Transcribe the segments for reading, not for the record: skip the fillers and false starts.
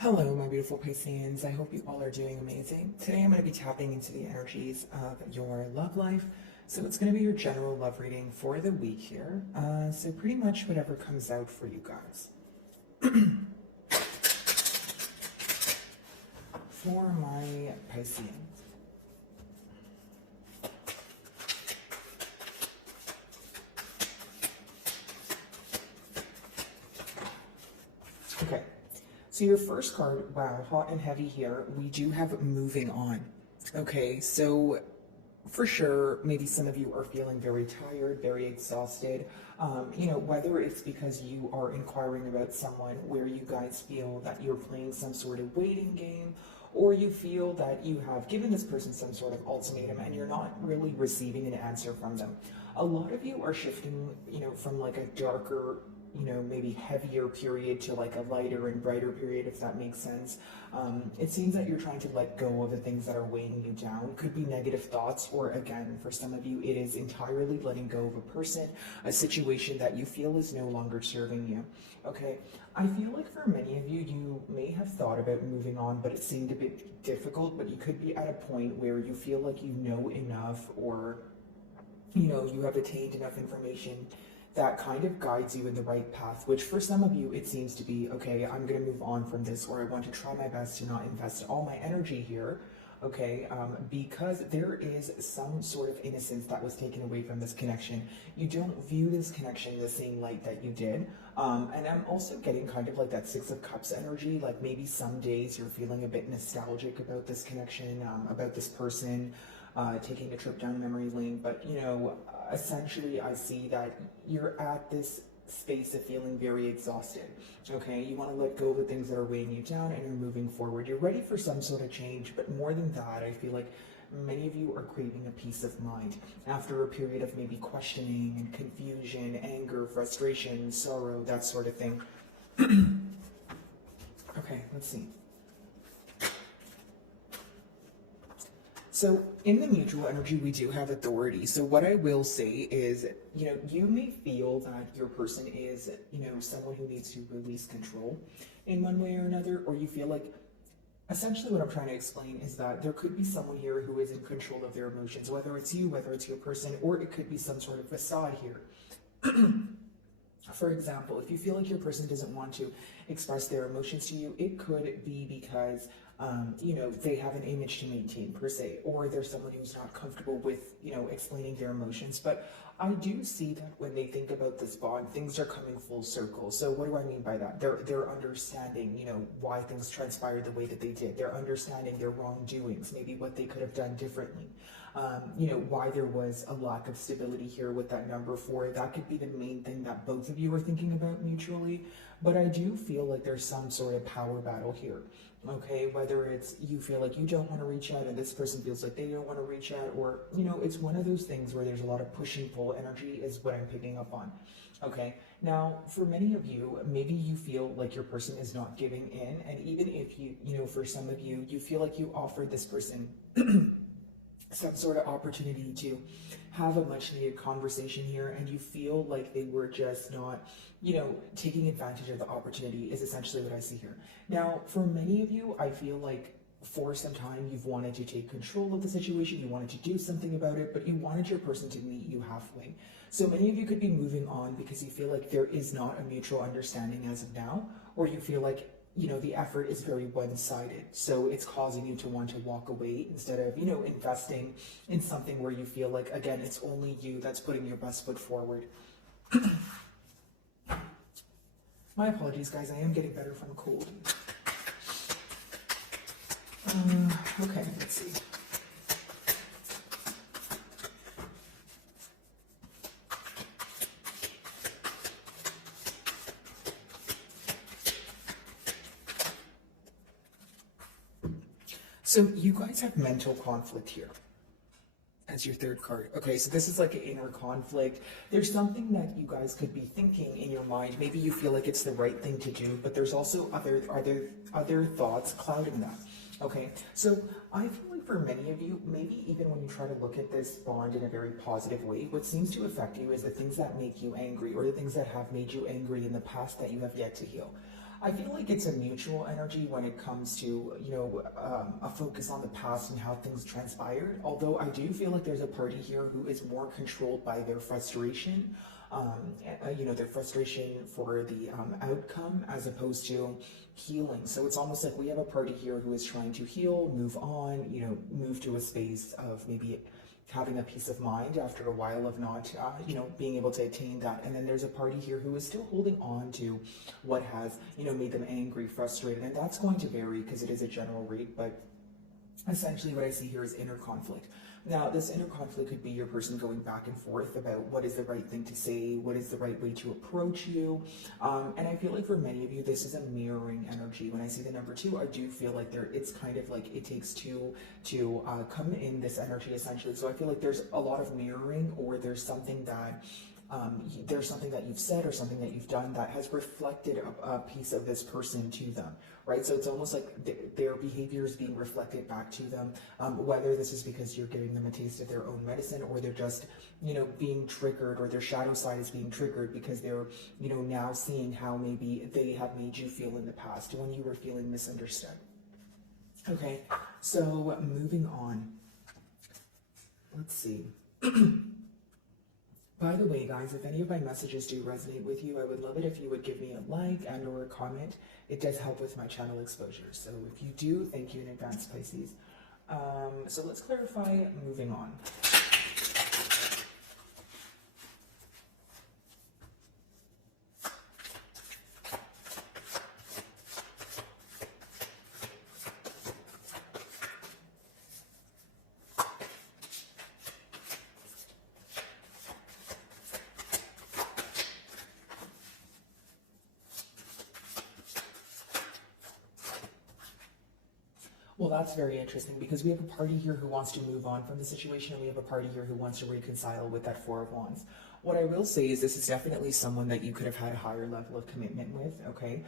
Hello, my beautiful Pisceans. I hope you all are doing amazing. Today I'm going to be tapping into the energies of your love life. So it's going to be your general love reading for the week here. So pretty much whatever comes out for you guys. For my Pisceans. Okay. So your first card, wow, hot and heavy here, we do have moving on. Okay, so for sure, maybe some of you are feeling very tired, very exhausted. Whether it's because you are inquiring about someone where you guys feel that you're playing some sort of waiting game, or you feel that you have given this person some sort of ultimatum and you're not really receiving an answer from them. A lot of you are shifting, from like a darker, maybe heavier period to like a lighter and brighter period, if that makes sense. It seems that you're trying to let go of the things that are weighing you down. Could be negative thoughts, or again, for some of you, it is entirely letting go of a person, a situation that you feel is no longer serving you. Okay, I feel like for many of you, you may have thought about moving on, but it seemed a bit difficult, but you could be at a point where you feel like you know enough, or you have attained enough information that kind of guides you in the right path, which for some of you, it seems to be, okay, I'm going to move on from this, or I want to try my best to not invest all my energy here, okay, because there is some sort of innocence that was taken away from this connection. You don't view this connection in the same light that you did, and I'm also getting kind of like that Six of Cups energy, like maybe some days you're feeling a bit nostalgic about this connection, about this person, taking a trip down memory lane, but essentially I see that you're at this space of feeling very exhausted. Okay, you want to let go of the things that are weighing you down and you're moving forward. You're ready for some sort of change, but more than that, I feel like many of you are craving a peace of mind after a period of maybe questioning and confusion, anger, frustration, sorrow, that sort of thing. Okay, let's see. So in the mutual energy, we do have authority. So what I will say is, you may feel that your person is, someone who needs to release control in one way or another, or you feel like, essentially what I'm trying to explain is that there could be someone here who is in control of their emotions, whether it's you, whether it's your person, or it could be some sort of facade here. For example, if you feel like your person doesn't want to express their emotions to you, it could be because they have an image to maintain per se, or there's someone who's not comfortable with, explaining their emotions. But I do see that when they think about this bond, things are coming full circle. So what do I mean by that? They're understanding, why things transpired the way that they did. They're understanding their wrongdoings, maybe what they could have done differently. Why there was a lack of stability here with that number 4. That could be the main thing that both of you are thinking about mutually. But I do feel like there's some sort of power battle here. Okay, whether it's you feel like you don't want to reach out and this person feels like they don't want to reach out, or it's one of those things where there's a lot of push and pull energy is what I'm picking up on. Okay, now for many of you, maybe you feel like your person is not giving in, and even if for some of you, you feel like you offered this person some sort of opportunity to have a much needed conversation here, and you feel like they were just not, taking advantage of the opportunity, is essentially what I see here. Now, for many of you, I feel like for some time you've wanted to take control of the situation, you wanted to do something about it, but you wanted your person to meet you halfway. So many of you could be moving on because you feel like there is not a mutual understanding as of now, or you feel like the effort is very one-sided. So it's causing you to want to walk away instead of, investing in something where you feel like, again, it's only you that's putting your best foot forward. My apologies, guys. I am getting better from a cold. Okay, let's see. So you guys have mental conflict here as your third card. Okay, so this is like an inner conflict. There's something that you guys could be thinking in your mind. Maybe you feel like it's the right thing to do, but there's also other thoughts clouding that. Okay, so I feel like for many of you, maybe even when you try to look at this bond in a very positive way, what seems to affect you is the things that make you angry, or the things that have made you angry in the past that you have yet to heal. I feel like it's a mutual energy when it comes to, a focus on the past and how things transpired. Although I do feel like there's a party here who is more controlled by their frustration, their frustration for the outcome as opposed to healing. So it's almost like we have a party here who is trying to heal, move on, move to a space of maybe having a peace of mind after a while of not, being able to attain that. And then there's a party here who is still holding on to what has, made them angry, frustrated. And that's going to vary because it is a general rate, but essentially what I see here is inner conflict. Now, this inner conflict could be your person going back and forth about what is the right thing to say, what is the right way to approach you. And I feel like for many of you, this is a mirroring energy. When I see the number 2, I do feel like it's kind of like it takes 2 to come in this energy essentially. So I feel like there's a lot of mirroring, or there's something that you've said or something that you've done that has reflected a piece of this person to them, right? So it's almost like their behavior is being reflected back to them, whether this is because you're giving them a taste of their own medicine, or they're just, being triggered, or their shadow side is being triggered because they're, now seeing how maybe they have made you feel in the past when you were feeling misunderstood. Okay, so moving on. Let's see. By the way, guys, if any of my messages do resonate with you, I would love it if you would give me a like and or a comment. It does help with my channel exposure. So if you do, thank you in advance, Pisces. So let's clarify, moving on. Well, that's very interesting because we have a party here who wants to move on from the situation, and we have a party here who wants to reconcile with that Four of Wands. What I will say is this is definitely someone that you could have had a higher level of commitment with, okay?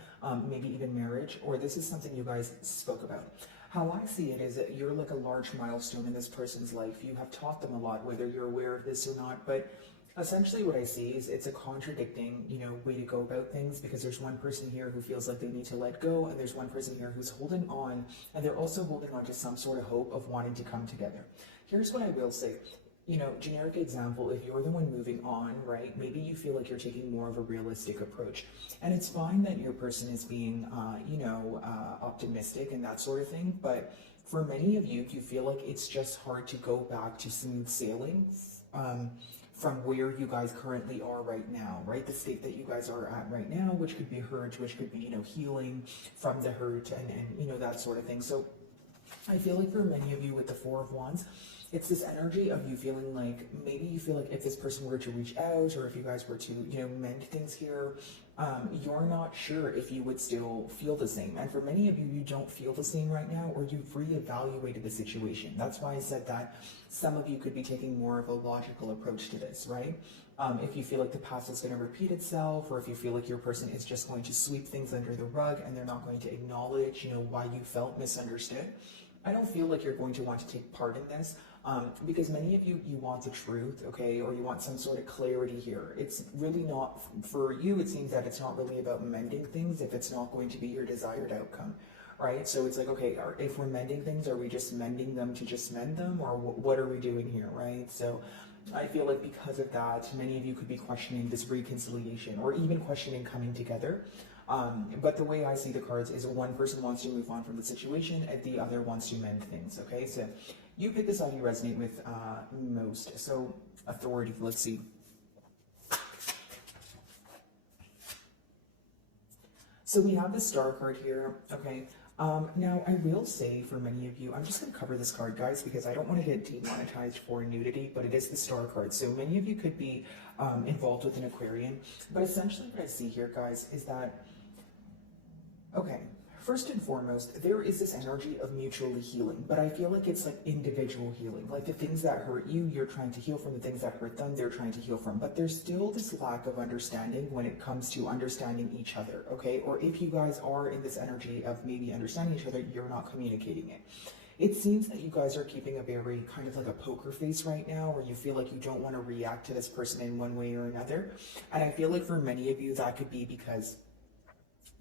Maybe even marriage, or this is something you guys spoke about. How I see it is that you're like a large milestone in this person's life. You have taught them a lot, whether you're aware of this or not, but essentially what I see is it's a contradicting, way to go about things, because there's one person here who feels like they need to let go, and there's one person here who's holding on, and they're also holding on to some sort of hope of wanting to come together. Here's what I will say. Generic example, if you're the one moving on, right, maybe you feel like you're taking more of a realistic approach. And it's fine that your person is being, optimistic and that sort of thing. But for many of you, you feel like it's just hard to go back to smooth sailing from where you guys currently are right now, right? The state that you guys are at right now, which could be hurt, which could be, healing from the hurt and that sort of thing. So I feel like for many of you with the Four of Wands, it's this energy of you feeling like maybe you feel like if this person were to reach out, or if you guys were to, mend things here, you're not sure if you would still feel the same. And for many of you, you don't feel the same right now, or you've reevaluated the situation. That's why I said that some of you could be taking more of a logical approach to this, right? If you feel like the past is going to repeat itself, or if you feel like your person is just going to sweep things under the rug and they're not going to acknowledge, why you felt misunderstood. I don't feel like you're going to want to take part in this, because many of you want the truth, okay, or you want some sort of clarity here. It's really not, for you, it seems that it's not really about mending things if it's not going to be your desired outcome, right? So it's like, okay, if we're mending things, are we just mending them to just mend them, or what are we doing here, right? So I feel like because of that, many of you could be questioning this reconciliation, or even questioning coming together. But the way I see the cards is one person wants to move on from the situation and the other wants to mend things, okay? So you pick the side you resonate with most. So authority, let's see. So we have the Star card here, okay? Now, I will say for many of you, I'm just going to cover this card, guys, because I don't want to get demonetized for nudity, but it is the Star card. So many of you could be involved with an Aquarian. But essentially what I see here, guys, is that, okay, first and foremost, there is this energy of mutually healing, but I feel like it's like individual healing. Like the things that hurt you, you're trying to heal from. The things that hurt them, they're trying to heal from. But there's still this lack of understanding when it comes to understanding each other, okay? Or if you guys are in this energy of maybe understanding each other, you're not communicating it. It seems that you guys are keeping a very kind of like a poker face right now, where you feel like you don't want to react to this person in one way or another. And I feel like for many of you, that could be because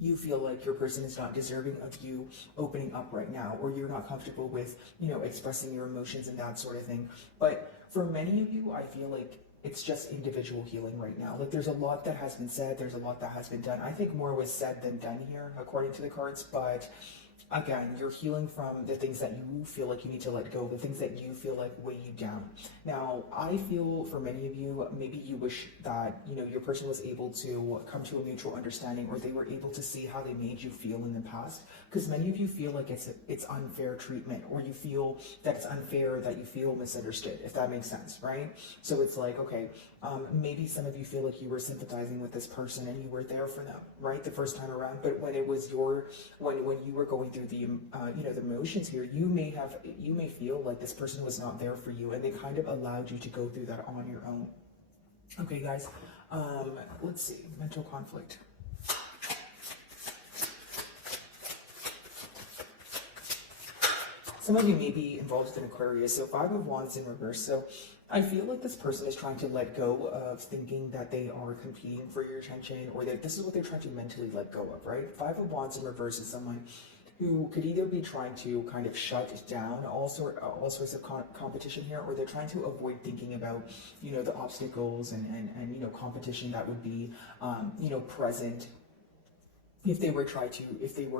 you feel like your person is not deserving of you opening up right now, or you're not comfortable with, expressing your emotions and that sort of thing. But for many of you, I feel like it's just individual healing right now. Like there's a lot that has been said, there's a lot that has been done. I think more was said than done here, according to the cards, but again, you're healing from the things that you feel like you need to let go, the things that you feel like weigh you down. Now, I feel for many of you, maybe you wish that, your person was able to come to a mutual understanding, or they were able to see how they made you feel in the past. Because many of you feel like it's unfair treatment, or you feel that it's unfair, that you feel misunderstood, if that makes sense, right? So it's like, okay, maybe some of you feel like you were sympathizing with this person and you were there for them, right, the first time around. But when it was when you were going through the the motions here, you may feel like this person was not there for you, and they kind of allowed you to go through that on your own. Okay, guys, let's see, mental conflict. Some of you may be involved in Aquarius, so 5 of Wands in reverse. So I feel like this person is trying to let go of thinking that they are competing for your attention, or that this is what they're trying to mentally let go of, right? 5 of Wands in reverse is someone who could either be trying to kind of shut down all sorts of competition here, or they're trying to avoid thinking about, the obstacles and competition that would be, present if they were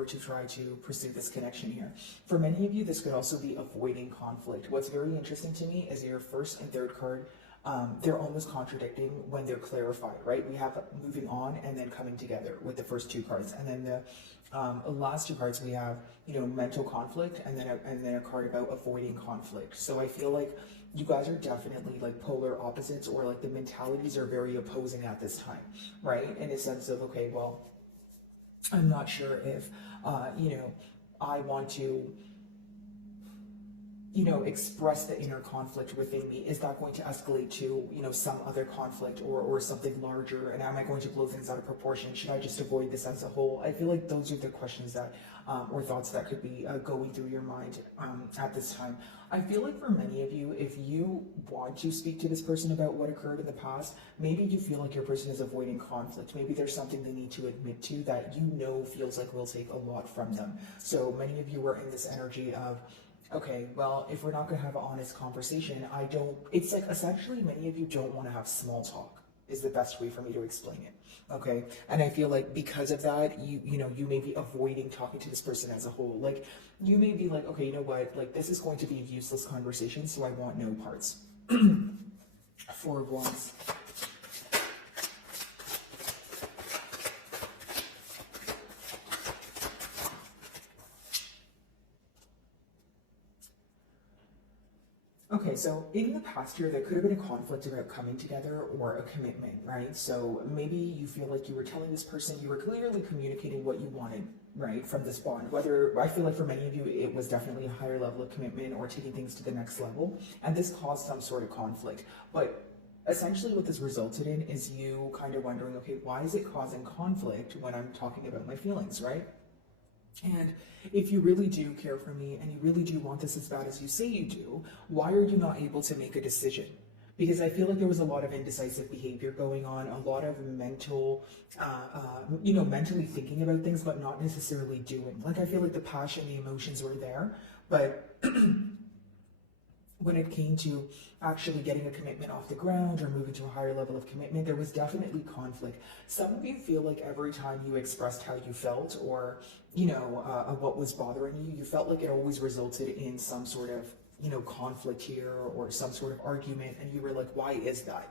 to try to pursue this connection here. For many of you, this could also be avoiding conflict. What's very interesting to me is your first and third card, they're almost contradicting when they're clarified, right? We have moving on and then coming together with the first 2 cards, and then the last 2 cards we have, mental conflict, and then a card about avoiding conflict. So I feel like you guys are definitely like polar opposites, or like the mentalities are very opposing at this time, right? In a sense of, okay, well, I'm not sure if, I want to, express the inner conflict within me. Is that going to escalate to, some other conflict or something larger? And am I going to blow things out of proportion? Should I just avoid this as a whole? I feel like those are the questions that, or thoughts that could be going through your mind at this time. I feel like for many of you, if you want to speak to this person about what occurred in the past, maybe you feel like your person is avoiding conflict. Maybe there's something they need to admit to that feels like will take a lot from them. So many of you are in this energy of, okay, well, if we're not going to have an honest conversation, it's like essentially many of you don't want to have small talk is the best way for me to explain it. Okay. And I feel like because of that, you may be avoiding talking to this person as a whole. Like you may be like, okay, you know what, like this is going to be a useless conversation, so I want no parts. 4 of Wands. Okay, so in the past year, there could have been a conflict about coming together or a commitment, right? So maybe you feel like you were telling this person, you were clearly communicating what you wanted, right, from this bond. Whether, I feel like for many of you, it was definitely a higher level of commitment or taking things to the next level, and this caused some sort of conflict. But essentially what this resulted in is you kind of wondering, okay, why is it causing conflict when I'm talking about my feelings, right? And if you really do care for me and you really do want this as bad as you say you do, why are you not able to make a decision? Because I feel like there was a lot of indecisive behavior going on, a lot of mental, mentally thinking about things, but not necessarily doing. Like I feel like the passion, the emotions were there, but when it came to actually getting a commitment off the ground or moving to a higher level of commitment, there was definitely conflict. Some of you feel like every time you expressed how you felt or, what was bothering you, you felt like it always resulted in some sort of, conflict here or some sort of argument. And you were like, why is that?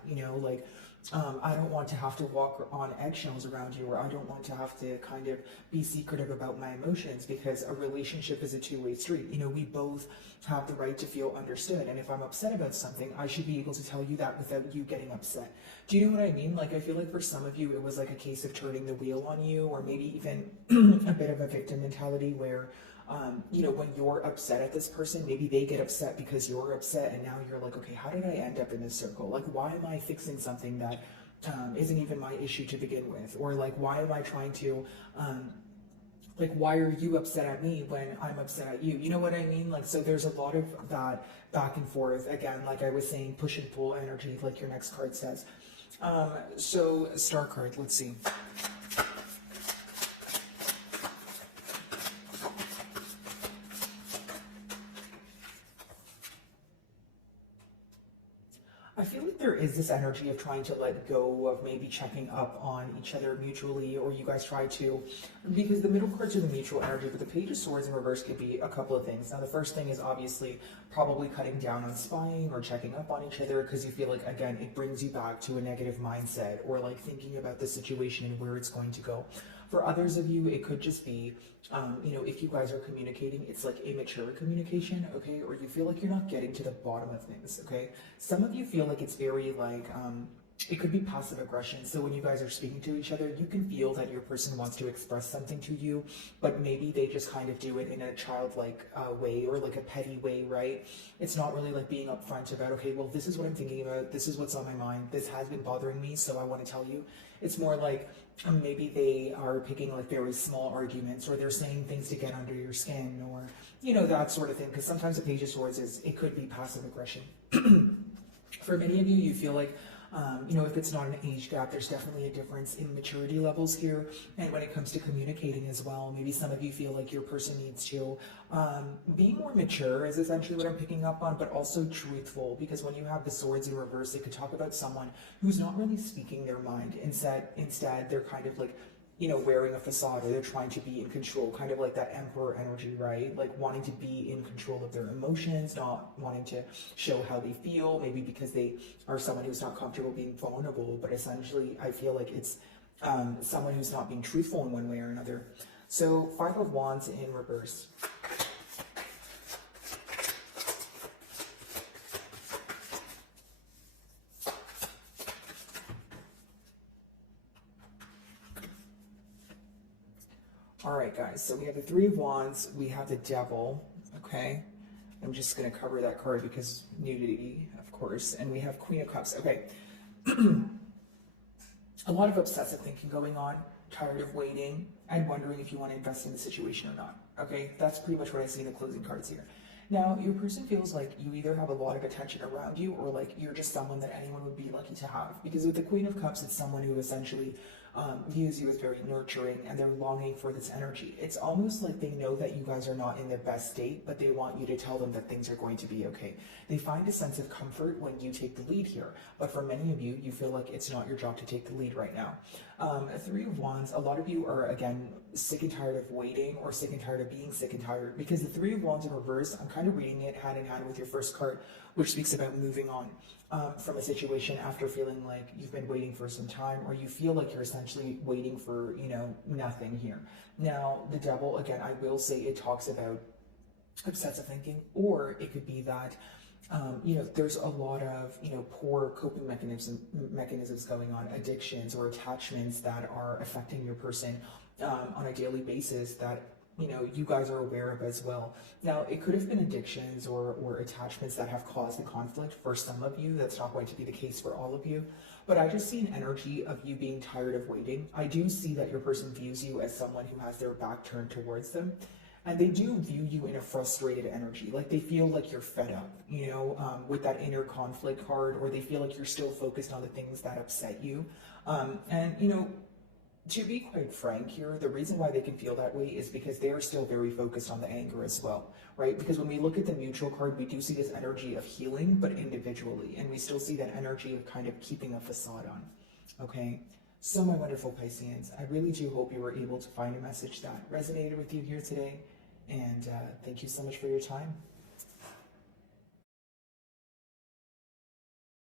I don't want to have to walk on eggshells around you, or I don't want to have to kind of be secretive about my emotions, because a relationship is a two-way street. We both have the right to feel understood. And if I'm upset about something, I should be able to tell you that without you getting upset. Do you know what I mean? Like, I feel like for some of you, it was like a case of turning the wheel on you, or maybe even a bit of a victim mentality where, when you're upset at this person, maybe they get upset because you're upset, and now you're like, okay, how did I end up in this circle? Like, why am I fixing something that isn't even my issue to begin with? Or like, why am I trying to, why are you upset at me when I'm upset at you? You know what I mean? Like, so there's a lot of that back and forth. Again, like I was saying, push and pull energy, like your next card says. So star card, let's see. I feel like there is this energy of trying to let go of maybe checking up on each other mutually, or you guys try to, because the middle cards are the mutual energy, but the Page of Swords in reverse could be a couple of things. Now, the first thing is obviously probably cutting down on spying or checking up on each other, because you feel like, again, it brings you back to a negative mindset, or like thinking about the situation and where it's going to go. For others of you, it could just be, if you guys are communicating, it's like immature communication, okay? Or you feel like you're not getting to the bottom of things, okay? Some of you feel like it's very like, it could be passive aggression. So when you guys are speaking to each other, you can feel that your person wants to express something to you, but maybe they just kind of do it in a childlike way, or like a petty way, right? It's not really like being upfront about, okay, well, this is what I'm thinking about. This is what's on my mind. This has been bothering me, so I want to tell you. It's more like maybe they are picking like very small arguments, or they're saying things to get under your skin, or, that sort of thing. Because sometimes the Page of Swords it could be passive aggression. For many of you, you feel like, if it's not an age gap, there's definitely a difference in maturity levels here. And when it comes to communicating as well, maybe some of you feel like your person needs to be more mature, is essentially what I'm picking up on, but also truthful. Because when you have the swords in reverse, it could talk about someone who's not really speaking their mind. Instead, they're kind of like, wearing a facade, or they're trying to be in control, kind of like that emperor energy, right? Like wanting to be in control of their emotions, not wanting to show how they feel, maybe because they are someone who's not comfortable being vulnerable, but essentially I feel like it's someone who's not being truthful in one way or another. So 5 of Wands in reverse. All right, guys, so we have the 3 of Wands, we have the Devil, okay? I'm just going to cover that card because nudity, of course, and we have Queen of Cups, okay. A lot of obsessive thinking going on, tired of waiting, and wondering if you want to invest in the situation or not, okay? That's pretty much what I see in the closing cards here. Now, your person feels like you either have a lot of attention around you, or like you're just someone that anyone would be lucky to have. Because with the Queen of Cups, it's someone who essentially views you as very nurturing, and they're longing for this energy. It's almost like they know that you guys are not in their best state, but they want you to tell them that things are going to be okay. They find a sense of comfort when you take the lead here. But for many of you, you feel like it's not your job to take the lead right now. 3 of Wands, a lot of you are, again, sick and tired of waiting, or sick and tired of being sick and tired, because the 3 of Wands in reverse, I'm kind of reading it hand in hand with your first card, which speaks about moving on from a situation after feeling like you've been waiting for some time, or you feel like you're essentially waiting for, nothing here. Now, the Devil, again, I will say it talks about obsessive thinking, or it could be that there's a lot of, poor coping mechanisms going on, addictions or attachments that are affecting your person on a daily basis that, you guys are aware of as well. Now, it could have been addictions or attachments that have caused the conflict for some of you. That's not going to be the case for all of you. But I just see an energy of you being tired of waiting. I do see that your person views you as someone who has their back turned towards them. And they do view you in a frustrated energy, like they feel like you're fed up, with that inner conflict card, or they feel like you're still focused on the things that upset you. To be quite frank here, the reason why they can feel that way is because they are still very focused on the anger as well, right? Because when we look at the mutual card, we do see this energy of healing, but individually, and we still see that energy of kind of keeping a facade on, okay? So my wonderful Pisceans, I really do hope you were able to find a message that resonated with you here today. And thank you so much for your time.